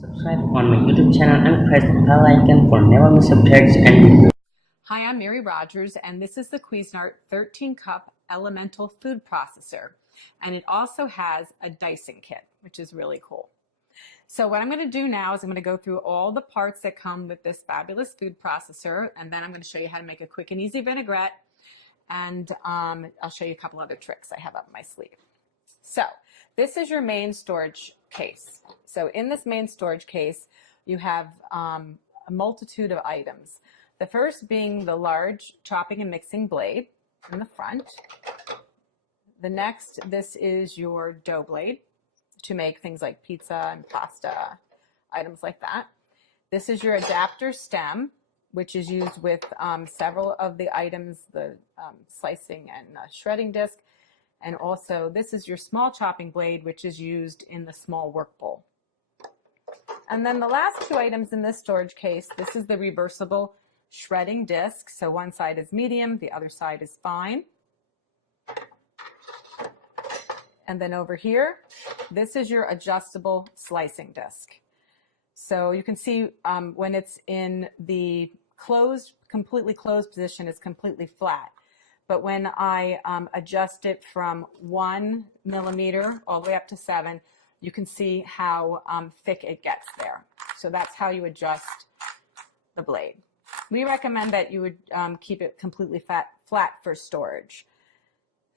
Subscribe on my YouTube channel and press the bell icon for never miss updates and videos. Hi, I'm Mary Rogers, and this is the Cuisinart 13 Cup Elemental Food Processor. And it also has a dicing kit, which is really cool. So what I'm going to do now is I'm going to go through all the parts that come with this fabulous food processor, and then I'm going to show you how to make a quick and easy vinaigrette, and I'll show you a couple other tricks I have up my sleeve. So this is your main storage case. So in this main storage case, you have a multitude of items. The first being the large chopping and mixing blade in the front. The next, this is your dough blade to make things like pizza and pasta, items like that. This is your adapter stem, which is used with several of the items, the slicing and shredding disc. And also, this is your small chopping blade, which is used in the small work bowl. And then the last two items in this storage case, this is the reversible shredding disc. So one side is medium, the other side is fine. And then over here, this is your adjustable slicing disc. So you can see when it's in the completely closed position, it's completely flat. But when I adjust it from 1 millimeter all the way up to 7, you can see how thick it gets there. So that's how you adjust the blade. We recommend that you would keep it completely flat for storage.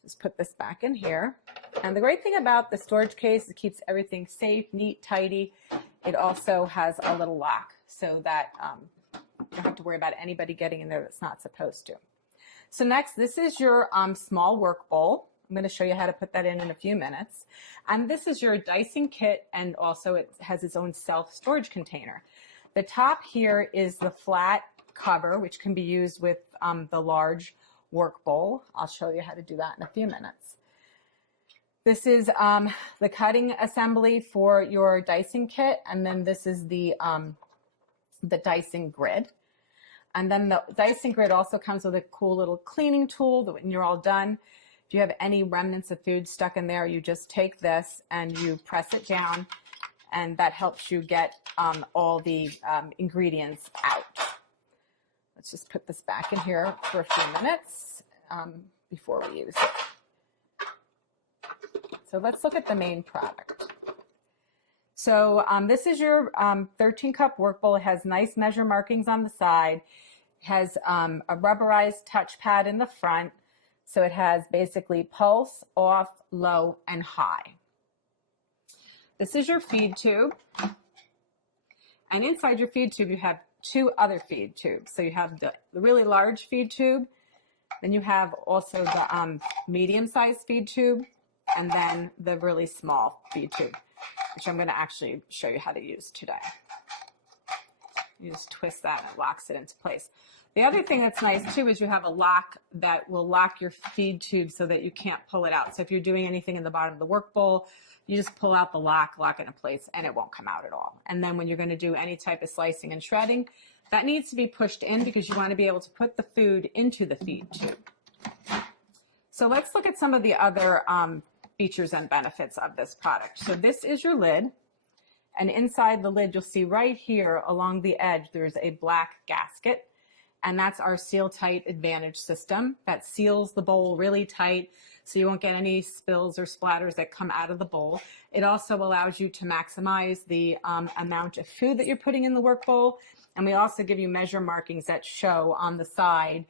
Just put this back in here. And the great thing about the storage case, it keeps everything safe, neat, tidy. It also has a little lock so that you don't have to worry about anybody getting in there that's not supposed to. So next, this is your small work bowl. I'm going to show you how to put that in a few minutes. And this is your dicing kit, and also it has its own self-storage container. The top here is the flat cover, which can be used with the large work bowl. I'll show you how to do that in a few minutes. This is the cutting assembly for your dicing kit, and then this is the dicing grid. And then the dicing grid also comes with a cool little cleaning tool that when you're all done, if you have any remnants of food stuck in there, you just take this and you press it down, and that helps you get all the ingredients out. Let's just put this back in here for a few minutes before we use it. So let's look at the main product. So this is your 13 cup work bowl. It has nice measure markings on the side. It has a rubberized touchpad in the front. So it has basically pulse, off, low, and high. This is your feed tube. And inside your feed tube, you have two other feed tubes. So you have the really large feed tube. Then you have also the medium-sized feed tube. And then the really small feed tube, which I'm going to actually show you how to use today. You just twist that and it locks it into place. The other thing that's nice too is you have a lock that will lock your feed tube so that you can't pull it out. So if you're doing anything in the bottom of the work bowl, you just pull out the lock it in place, and it won't come out at all. And then when you're going to do any type of slicing and shredding, that needs to be pushed in because you want to be able to put the food into the feed tube. So let's look at some of the other features and benefits of this product. So this is your lid, and inside the lid you'll see right here along the edge there's a black gasket, and that's our Seal Tight Advantage system that seals the bowl really tight so you won't get any spills or splatters that come out of the bowl. It also allows you to maximize the amount of food that you're putting in the work bowl, and we also give you measure markings that show on the side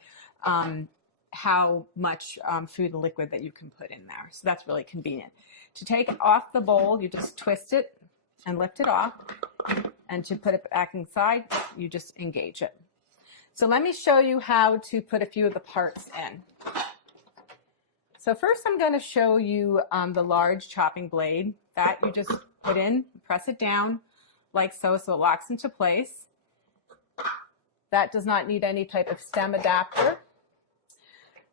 how much food and liquid that you can put in there. So that's really convenient. To take it off the bowl, you just twist it and lift it off. And to put it back inside, you just engage it. So let me show you how to put a few of the parts in. So first I'm going to show you the large chopping blade that you just put in, press it down like so it locks into place. That does not need any type of stem adapter.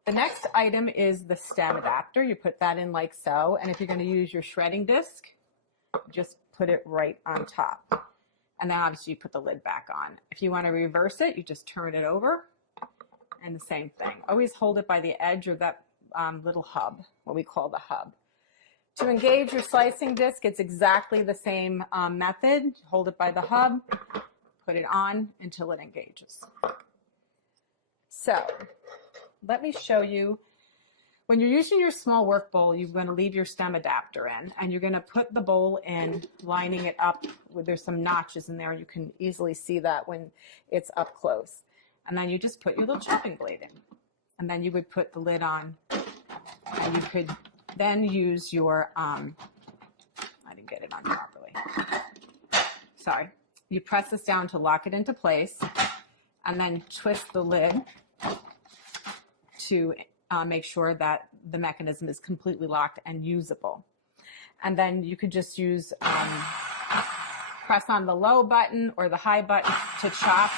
The next item is the stem adapter. You put that in like so, and if you're going to use your shredding disc, just put it right on top. And then obviously you put the lid back on. If you want to reverse it, you just turn it over, and the same thing. Always hold it by the edge of that little hub, what we call the hub. To engage your slicing disc, it's exactly the same method. Hold it by the hub, put it on until it engages. So let me show you. When you're using your small work bowl, you're going to leave your stem adapter in, and you're going to put the bowl in, lining it up. There's some notches in there. You can easily see that when it's up close. And then you just put your little chopping blade in. And then you would put the lid on, and you could then use your, I didn't get it on properly. Sorry. You press this down to lock it into place, and then twist the lid to make sure that the mechanism is completely locked and usable. And then you could just use, press on the low button or the high button to chop.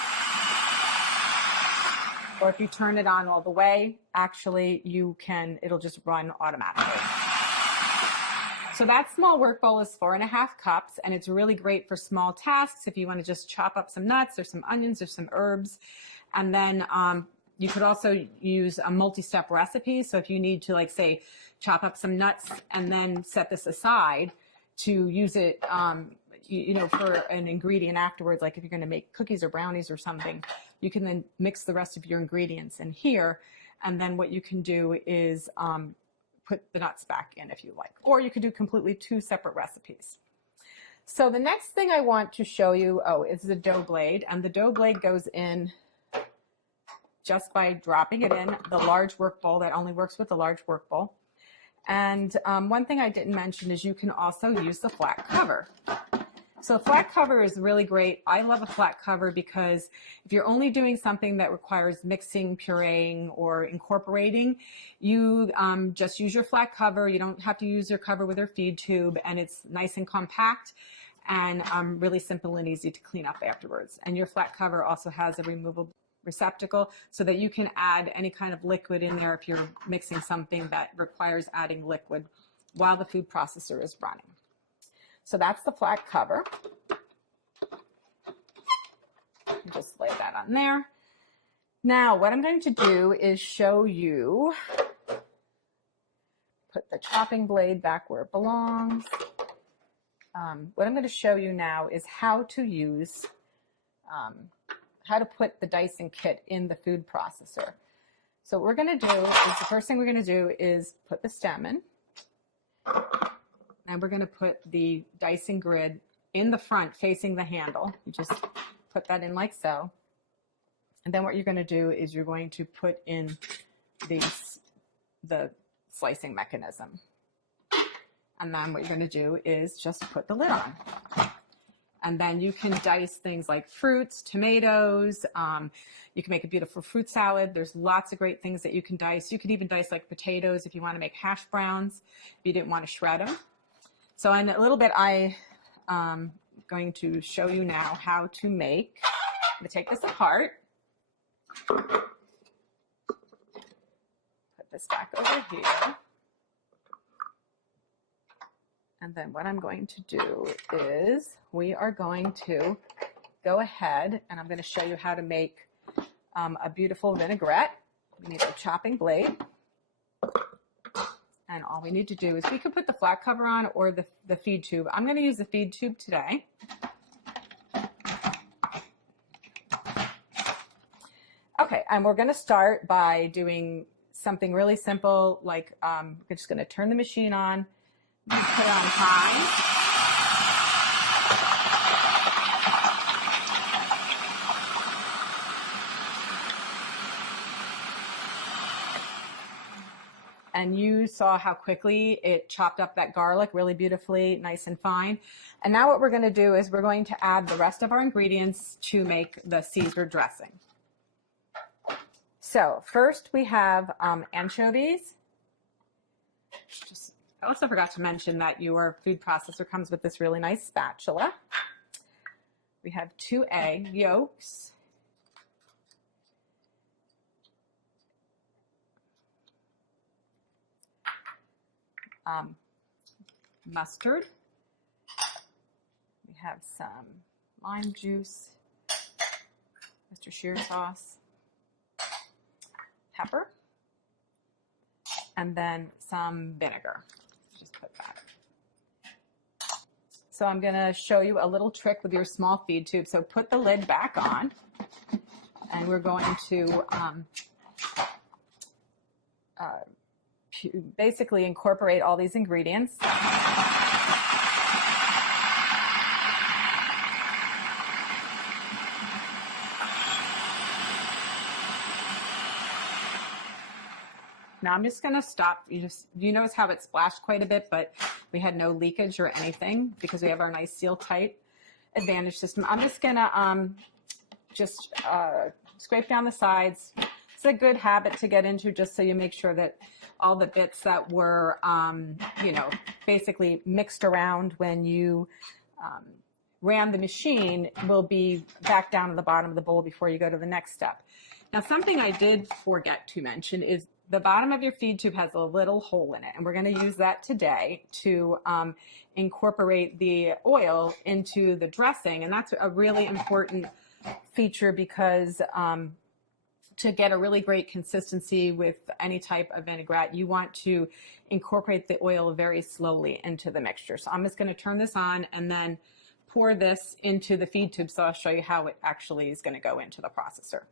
Or if you turn it on all the way, actually it'll just run automatically. So that small work bowl is 4.5 cups, and it's really great for small tasks if you want to just chop up some nuts or some onions or some herbs. And then you could also use a multi-step recipe. So if you need to, like, say, chop up some nuts and then set this aside to use it, for an ingredient afterwards, like if you're going to make cookies or brownies or something, you can then mix the rest of your ingredients in here. And then what you can do is put the nuts back in if you like. Or you could do completely 2 separate recipes. So the next thing I want to show you, is the dough blade. And the dough blade goes in just by dropping it in the large work bowl. That only works with the large work bowl. And one thing I didn't mention is you can also use the flat cover. So a flat cover is really great. I love a flat cover because if you're only doing something that requires mixing, pureeing, or incorporating, you just use your flat cover. You don't have to use your cover with your feed tube, and it's nice and compact and really simple and easy to clean up afterwards. And your flat cover also has a removable receptacle so that you can add any kind of liquid in there if you're mixing something that requires adding liquid while the food processor is running. So that's the flat cover. Just lay that on there. Now what I'm going to do is show you, put the chopping blade back where it belongs. What I'm going to show you now is how to use, how to put the dicing kit in the food processor. So what we're going to do is, the first thing we're going to do is put the stem in. And we're going to put the dicing grid in the front facing the handle. You just put that in like so. And then what you're going to do is you're going to put in the slicing mechanism. And then what you're going to do is just put the lid on. And then you can dice things like fruits, tomatoes. You can make a beautiful fruit salad. There's lots of great things that you can dice. You could even dice like potatoes if you want to make hash browns, if you didn't want to shred them. So in a little bit, I'm going to show you now how to make. I'm going to take this apart. Put this back over here. And then what I'm going to do is we are going to go ahead and I'm going to show you how to make a beautiful vinaigrette. We need a chopping blade. And all we need to do is we could put the flat cover on or the feed tube. I'm going to use the feed tube today. Okay, and we're going to start by doing something really simple, like we're just going to turn the machine on, put it on high. And you saw how quickly it chopped up that garlic really beautifully, nice and fine. And now what we're going to do is we're going to add the rest of our ingredients to make the Caesar dressing. So first we have anchovies. I also forgot to mention that your food processor comes with this really nice spatula. We have 2 egg yolks. Mustard. We have some lime juice, Worcestershire sauce, pepper, and then some vinegar. Just put that So I'm going to show you a little trick with your small feed tube. So put the lid back on, and we're going to basically incorporate all these ingredients. Now I'm just going to stop. You notice how it splashed quite a bit, but we had no leakage or anything because we have our nice seal tight advantage system. I'm just going to scrape down the sides. It's a good habit to get into, just so you make sure that all the bits that were, basically mixed around when you ran the machine will be back down at the bottom of the bowl before you go to the next step. Now, something I did forget to mention is the bottom of your feed tube has a little hole in it, and we're going to use that today to incorporate the oil into the dressing. And that's a really important feature because to get a really great consistency with any type of vinaigrette, you want to incorporate the oil very slowly into the mixture. So I'm just going to turn this on and then pour this into the feed tube, so I'll show you how it actually is going to go into the processor.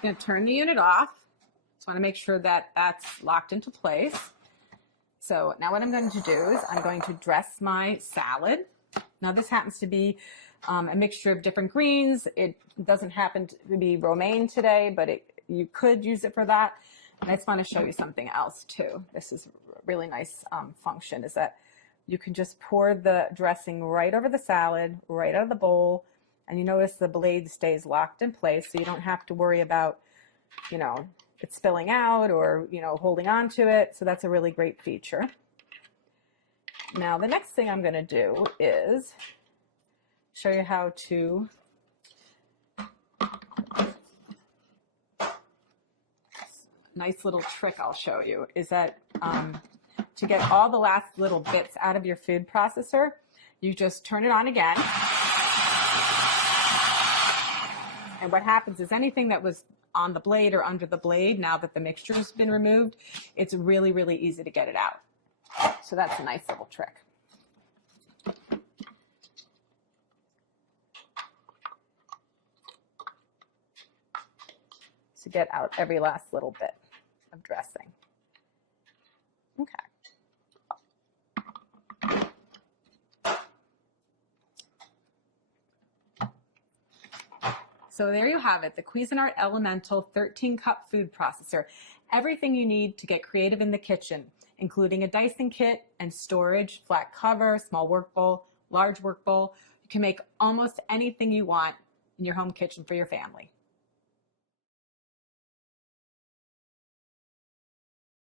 I'm going to turn the unit off. Just want to make sure that that's locked into place. So now what I'm going to do is I'm going to dress my salad. Now this happens to be a mixture of different greens. It doesn't happen to be romaine today, but you could use it for that. And I just want to show you something else too. This is a really nice function, is that you can just pour the dressing right over the salad, right out of the bowl. And you notice the blade stays locked in place, so you don't have to worry about, it spilling out or, holding on to it. So that's a really great feature. Now, the next thing I'm going to do is show you how to nice little trick I'll show you is that to get all the last little bits out of your food processor, you just turn it on again. And what happens is anything that was on the blade or under the blade, now that the mixture has been removed, it's really, really easy to get it out. So that's a nice little trick. To get out every last little bit of dressing. Okay. So there you have it, the Cuisinart Elemental 13-cup food processor. Everything you need to get creative in the kitchen, including a dicing kit and storage, flat cover, small work bowl, large work bowl. You can make almost anything you want in your home kitchen for your family.